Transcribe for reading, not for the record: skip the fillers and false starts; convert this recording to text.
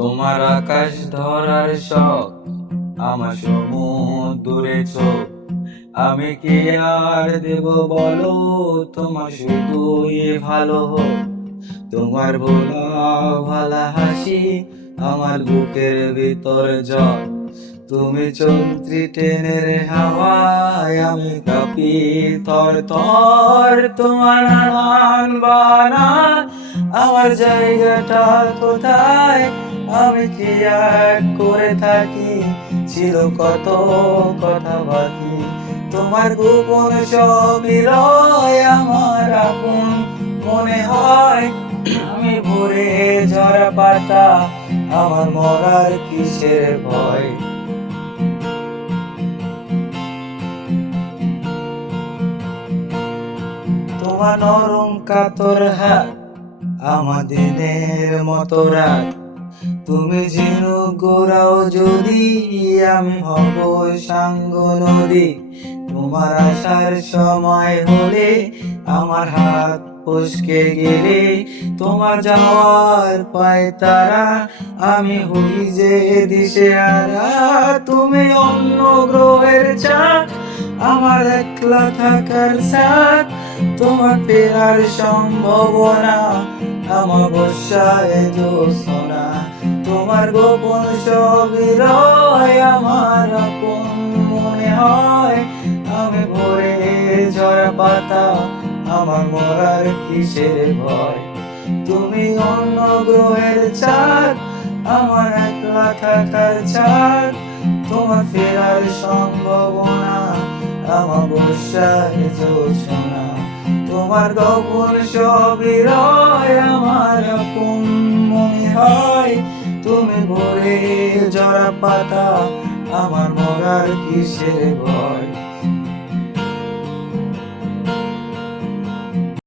তোমার আকাশ ধরার শখ, আমার সমুদ্রে চোখ। আমি কি আর দেব বলো, তোমার শুধুই ভালো হোক। তোমার ভোলা ভালা হাসি আমার বুকের ভিতর জল। তুমি চন্ত্রী ট্রেনের হাওয়ায়, আমি কাঁপি থর থর। তোমার নানান বানা আমার জায়গাটা কোথায়, আমি কি এক করে থাকি, ছিল কত কথা বাকি। তোমার গোপন সবই রয় আমার আপন মনে হয়। আমি ভরে ঝরা পাতা, আমার মরার কিসের ভয়। তোমার নরম কাতর হাত আমার দিনের মতো রাত। তুমি ঝিনুক গোড়াও যদি, আমি হব সাঙ্গ নদী। তোমার আসার সময় হলে আমার হাত ফসকে গেলে, তোমার যাওয়ার পায় তারা, আমি হই যে দিশেহারা। তুমি অন্য গ্রহের চাঁদ, আমার একলা থাকার সাথ। তোমার ফেরার সম্ভাবনা অমাবস্যায় জ্যোৎস্না। তোমার গোপন সবই রয় আমার আপন মনে হয়। আমি ভরে ঝরা পাতা, আমার মরার কিসের ভয়। তুমি অন্য গ্রহের চাঁদ, আমার একলা থাকার চাঁদ। তোমার ফেরার সম্ভাবনা অমাবস্যায় জ্যোৎস্না। তোমার গোপন সবই রয় আমার আপন মনে হয়। তুমি ভরে ঝরা পাতা, আমার মরার কিসের ভয়।